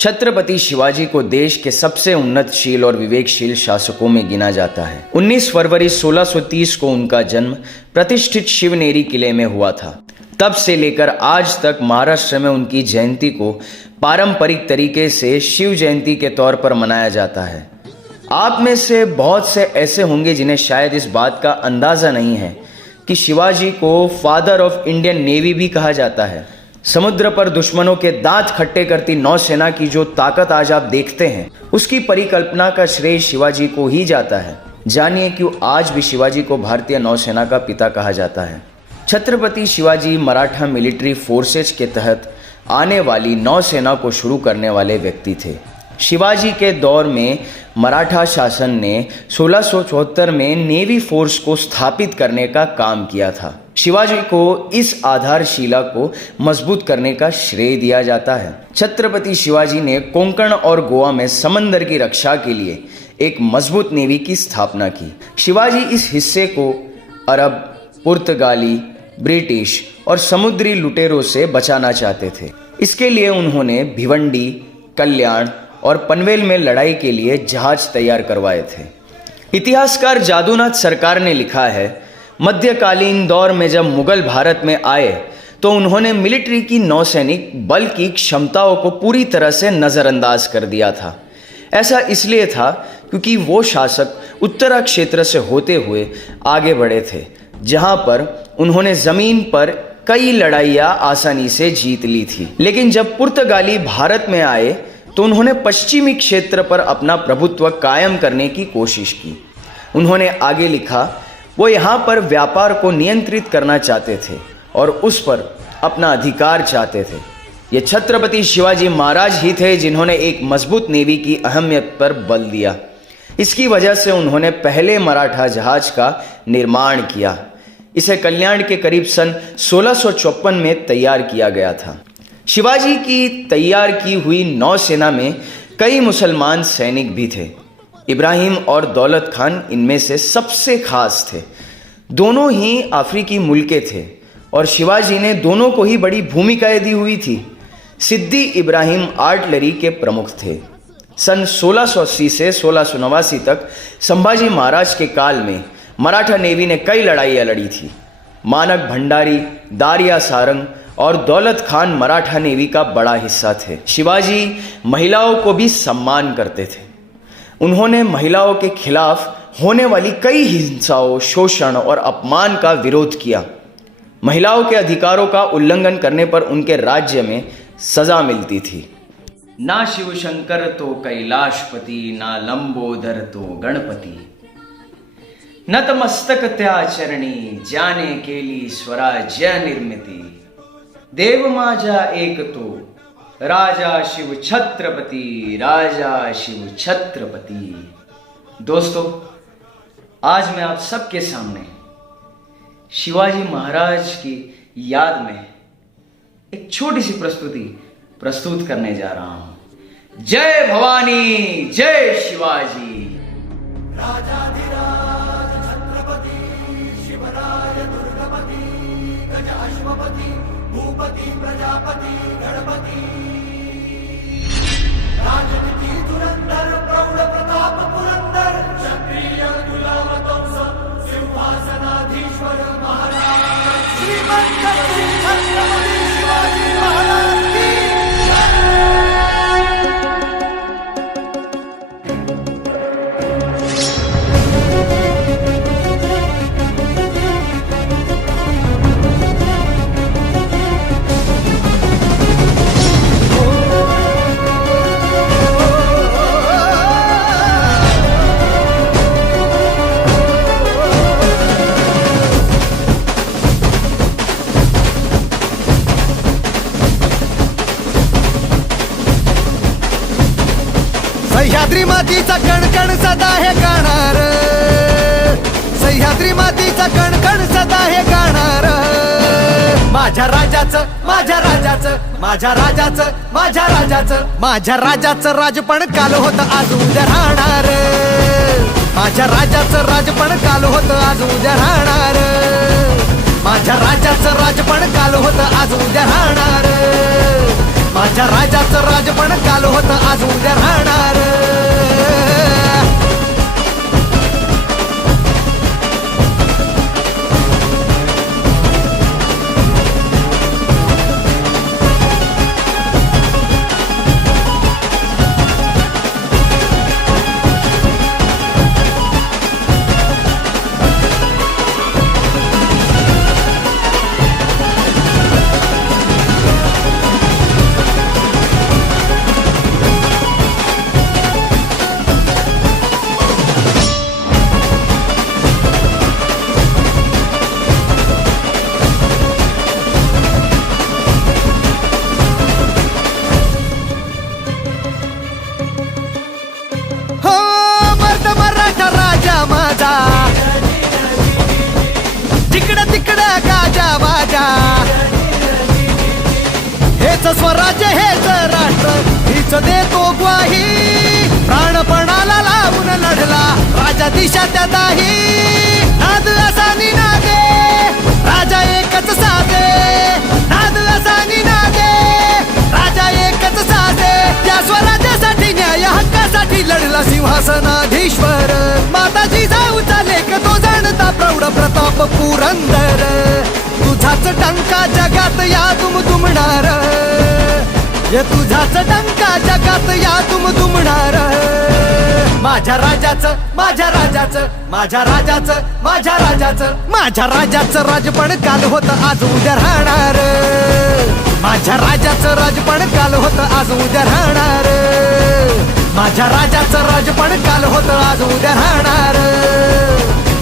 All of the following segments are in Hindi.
छत्रपति शिवाजी को देश के सबसे उन्नतशील और विवेकशील शासकों में गिना जाता है। 19 फरवरी 1630 को उनका जन्म प्रतिष्ठित शिवनेरी किले में हुआ था। तब से लेकर आज तक महाराष्ट्र में उनकी जयंती को पारंपरिक तरीके से शिव जयंती के तौर पर मनाया जाता है। आप में से बहुत से ऐसे होंगे जिन्हें शायद इस बात का अंदाज़ा नहीं है कि शिवाजी को फादर ऑफ इंडियन नेवी भी कहा जाता है। समुद्र पर दुश्मनों के दांत खट्टे करती नौसेना की जो ताकत आज आप देखते हैं, उसकी परिकल्पना का श्रेय शिवाजी को ही जाता है। जानिए क्यों आज भी शिवाजी को भारतीय नौसेना का पिता कहा जाता है। छत्रपति शिवाजी मराठा मिलिट्री फोर्सेज के तहत आने वाली नौसेना को शुरू करने वाले व्यक्ति थे। शिवाजी के दौर में मराठा शासन ने 1674 में नेवी फोर्स को स्थापित करने का काम किया था। शिवाजी को इस आधारशिला को मजबूत करने का श्रेय दिया जाता है। छत्रपति शिवाजी ने कोंकण और गोवा में समंदर की रक्षा के लिए एक मजबूत नेवी की स्थापना की। शिवाजी इस हिस्से को अरब, पुर्तगाली, ब्रिटिश और समुद्री लुटेरों से बचाना चाहते थे। इसके लिए उन्होंने भिवंडी, कल्याण और पनवेल में लड़ाई के लिए जहाज तैयार करवाए थे। इतिहासकार जादूनाथ सरकार ने लिखा है, मध्यकालीन दौर में जब मुगल भारत में आए तो उन्होंने मिलिट्री की नौसैनिक बल की क्षमताओं को पूरी तरह से नज़रअंदाज कर दिया था। ऐसा इसलिए था क्योंकि वो शासक उत्तरा क्षेत्र से होते हुए आगे बढ़े थे, जहां पर उन्होंने ज़मीन पर कई लड़ाइयाँ आसानी से जीत ली थी। लेकिन जब पुर्तगाली भारत में आए तो उन्होंने पश्चिमी क्षेत्र पर अपना प्रभुत्व कायम करने की कोशिश की। उन्होंने आगे लिखा, वो यहाँ पर व्यापार को नियंत्रित करना चाहते थे और उस पर अपना अधिकार चाहते थे। ये छत्रपति शिवाजी महाराज ही थे जिन्होंने एक मजबूत नेवी की अहमियत पर बल दिया। इसकी वजह से उन्होंने पहले मराठा जहाज का निर्माण किया। इसे कल्याण के करीब सन 1654 में तैयार किया गया था। शिवाजी की तैयार की हुई नौसेना में कई मुसलमान सैनिक भी थे। इब्राहिम और दौलत खान इनमें से सबसे खास थे। दोनों ही अफ्रीकी मुल्के थे और शिवाजी ने दोनों को ही बड़ी भूमिकाएं दी हुई थी। सिद्दी इब्राहिम आर्टिलरी के प्रमुख थे। सन 1680 से 1689 तक संभाजी महाराज के काल में मराठा नेवी ने कई लड़ाइयाँ लड़ी थी। मानक भंडारी, दारिया सारंग और दौलत खान मराठा नेवी का बड़ा हिस्सा थे। शिवाजी महिलाओं को भी सम्मान करते थे। उन्होंने महिलाओं के खिलाफ होने वाली कई हिंसाओं, शोषण और अपमान का विरोध किया। महिलाओं के अधिकारों का उल्लंघन करने पर उनके राज्य में सजा मिलती थी। ना शिव शंकर तो कैलाशपति, ना लंबोदर तो गणपति, नतमस्तक त्या चरणी, जाने केली स्वराज्य निर्मिती, देव माझा एक तो राजा शिव छत्रपति, राजा शिव छत्रपति। दोस्तों, आज मैं आप सबके सामने शिवाजी महाराज की याद में एक छोटी सी प्रस्तुति प्रस्तुत करने जा रहा हूं। जय भवानी, जय शिवाजी। राजाधिराज छत्रपति शिवराय दुर्गपति, गजाश्वपति भूपति प्रजापति गणपति, राजनीति धुरंधर प्रौढ़ प्रताप पुरंदर, क्षत्रिय गुलाम कंस सिंहासनाधीश्वर महाराज, श्रीमंत श्री छत्रपति शिवाजी महाराज की सह्याद्री मातीचा कणकण सदा हे गाणार, सह्याद्री मातीचा कणकण सदा हे गाणार, माझ्या राजाचं, माझ्या राजाचं, माझ्या राजाचं, माझ्या राजाचं, माझ्या राजाचं राजपण काल होतं आज उद्या राहणार, माझ्या राजाचं राजपण काल होतं आज उद्या राहणार, माझ्या राजाचं राजपण काल होतं आज उद्या राहणार, माझ्या राजाचं राज पण काल होतं आज उद्या राहणार हो मर्द मराठा राजा माझा जिकडं तिकडं गाजा वाजा हेच स्वराज्य हेच राष्ट्र हीच देतो ग्वाही प्राणपणाला लावून लढला राजा दिशा त्या दाही नाद असा निनादे राजा एकच साधे नाद असा निनादे राजा एकच साधे त्या स्वराज्यासाठी न्याय हक्कासाठी लढला सिंहासनाधीश्वर माताजी जाऊचा लेख तो जाणता प्रौढ प्रताप पुरंदर तुझाच टंका जगात या दुमदुमणार ये तुझाच टंका जगात या दुमदुमणार माझ्या राजाचं माझ्या राजाचं माझ्या राजाचं माझ्या राजाचं माझ्या राजाचं राजपण काल होतं आज उद्या राहणार माझ्या राजाचं राजपण काल होतं आज उद्या राहणार माझ्या राजाचं राजपण काल होतं आज उद्या राहणार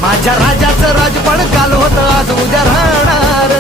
माझ्या राजाचं राजपण काल होतं आज उद्या राहणार